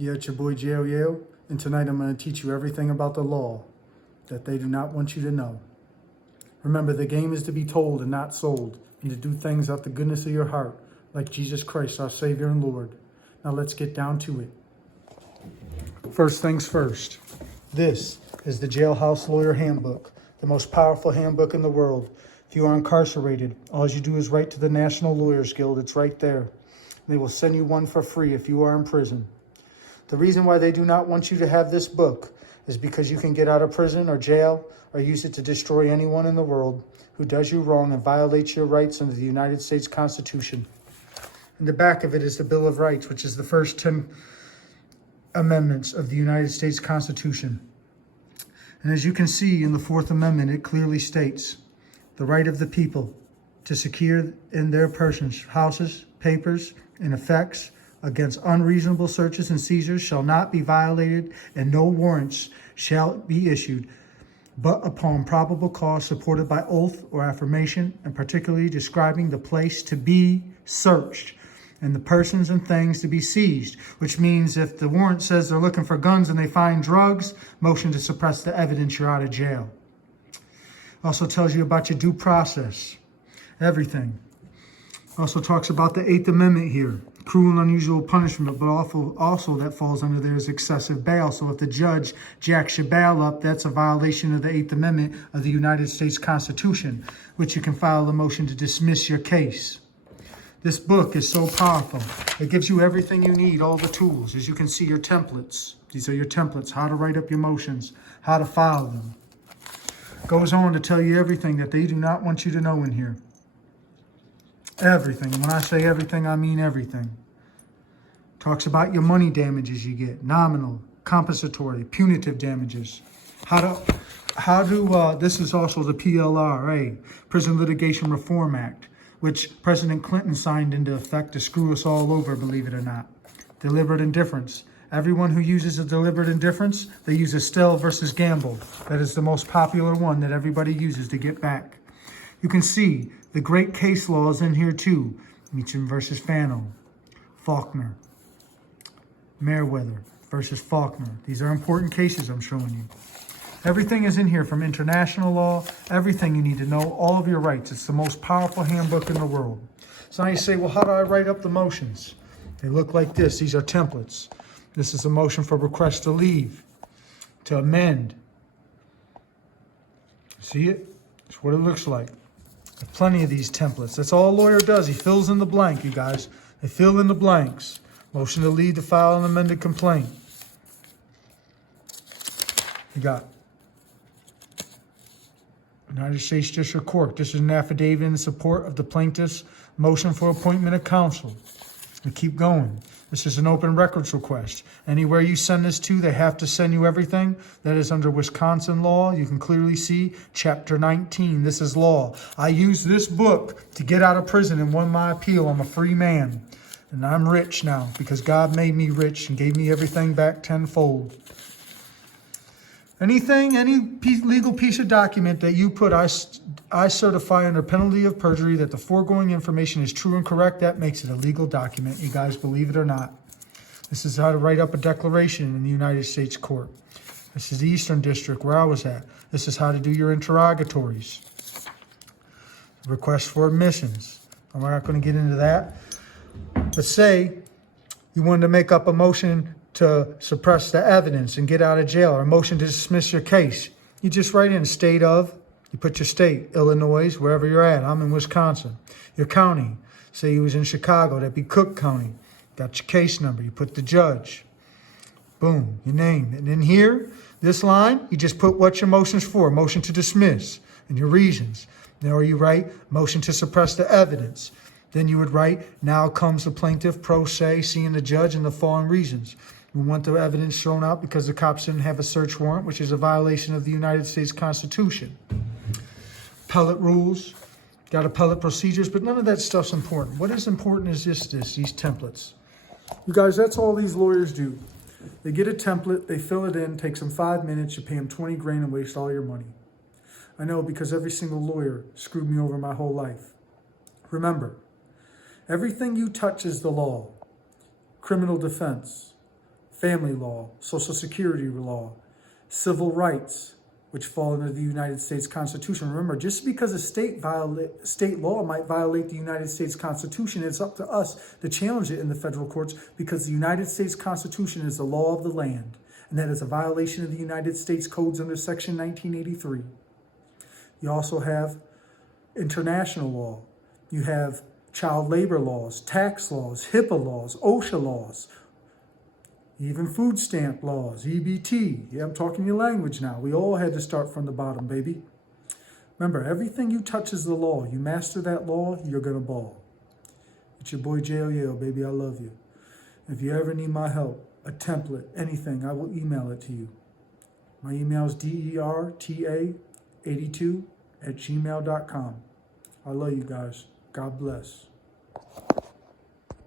Yeah, it's your boy Jailhouse, and tonight I'm going to teach you everything about the law that they do not want you to know. Remember, the game is to be told and not sold, and to do things out the goodness of your heart, like Jesus Christ, our Savior and Lord. Now let's get down to it. First things first. This is the Jailhouse Lawyer Handbook, the most powerful handbook in the world. If you are incarcerated, all you do is write to the National Lawyers Guild. It's right there. They will send you one for free if you are in prison. The reason why they do not want you to have this book is because you can get out of prison or jail or use it to destroy anyone in the world who does you wrong and violates your rights under the United States Constitution. In the back of it is the Bill of Rights, which is the first 10 amendments of the United States Constitution. And as you can see in the Fourth Amendment, it clearly states the right of the people to secure in their persons, houses, papers, and effects against unreasonable searches and seizures shall not be violated, and no warrants shall be issued, but upon probable cause supported by oath or affirmation, and particularly describing the place to be searched and the persons and things to be seized, which means if the warrant says they're looking for guns and they find drugs, motion to suppress the evidence, you're out of jail. Also tells you about your due process, everything. Also talks about the Eighth Amendment here, cruel and unusual punishment, but also that falls under there is excessive bail. So if the judge jacks your bail up, that's a violation of the Eighth Amendment of the United States Constitution, which you can file a motion to dismiss your case. This book is so powerful. It gives you everything you need, all the tools. As you can see, your templates. These are your templates, how to write up your motions, how to file them. Goes on to tell you everything that they do not want you to know in here. Everything. When I say everything, I mean everything. Talks about your money damages you get, nominal, compensatory, punitive damages. This is also the PLRA, Prison Litigation Reform Act, which President Clinton signed into effect to screw us all over, believe it or not. Deliberate indifference. Everyone who uses a deliberate indifference, they use Estelle versus Gamble. That is the most popular one that everybody uses to get back. You can see the great case laws in here too. Meacham versus Fano, Faulkner, Meriwether versus Faulkner. These are important cases I'm showing you. Everything is in here from international law, everything you need to know, all of your rights. It's the most powerful handbook in the world. So now you say, well, how do I write up the motions? They look like this. These are templates. This is a motion for request to leave, to amend. See it? That's what it looks like. There's plenty of these templates. That's all a lawyer does. He fills in the blank, you guys. They fill in the blanks. Motion to leave to file an amended complaint. You got United States District Court. This is an affidavit in support of the plaintiff's motion for appointment of counsel. And keep going. This is an open records request. Anywhere you send this to, they have to send you everything. That is under Wisconsin law. You can clearly see Chapter 19. This is law. I used this book to get out of prison and won my appeal. I'm a free man. And I'm rich now because God made me rich and gave me everything back tenfold. Any legal piece of document that you put, I certify under penalty of perjury that the foregoing information is true and correct. That makes it a legal document, you guys, believe it or not. This is how to write up a declaration in the United States Court. This is the Eastern District where I was at. This is how to do your interrogatories. Request for admissions. I'm not going to get into that. But say you wanted to make up a motion to suppress the evidence and get out of jail, or a motion to dismiss your case. You just write in state of, you put your state, Illinois, wherever you're at. I'm in Wisconsin. Your county, say you was in Chicago, that'd be Cook County. Got your case number, you put the judge. Boom, your name. And in here, this line, you just put what your motion's for, motion to dismiss, and your reasons. Or you write motion to suppress the evidence. Then you would write, now comes the plaintiff pro se, seeing the judge and the following reasons. We want the evidence thrown out because the cops didn't have a search warrant, which is a violation of the United States Constitution. Appellate rules, got appellate procedures, but none of that stuff's important. What is important is these templates. You guys, that's all these lawyers do. They get a template, they fill it in, takes them 5 minutes, you pay them 20 grand and waste all your money. I know, because every single lawyer screwed me over my whole life. Remember, everything you touch is the law. Criminal defense, family law, Social Security law, civil rights, which fall under the United States Constitution. Remember, just because a state law might violate the United States Constitution, it's up to us to challenge it in the federal courts, because the United States Constitution is the law of the land, and that is a violation of the United States codes under Section 1983. You also have international law. You have child labor laws, tax laws, HIPAA laws, OSHA laws, even food stamp laws, EBT. Yeah, I'm talking your language now. We all had to start from the bottom, baby. Remember, everything you touch is the law. You master that law, you're going to ball. It's your boy Jailhouse, baby. I love you. If you ever need my help, a template, anything, I will email it to you. My email is derta82@gmail.com. I love you guys. God bless.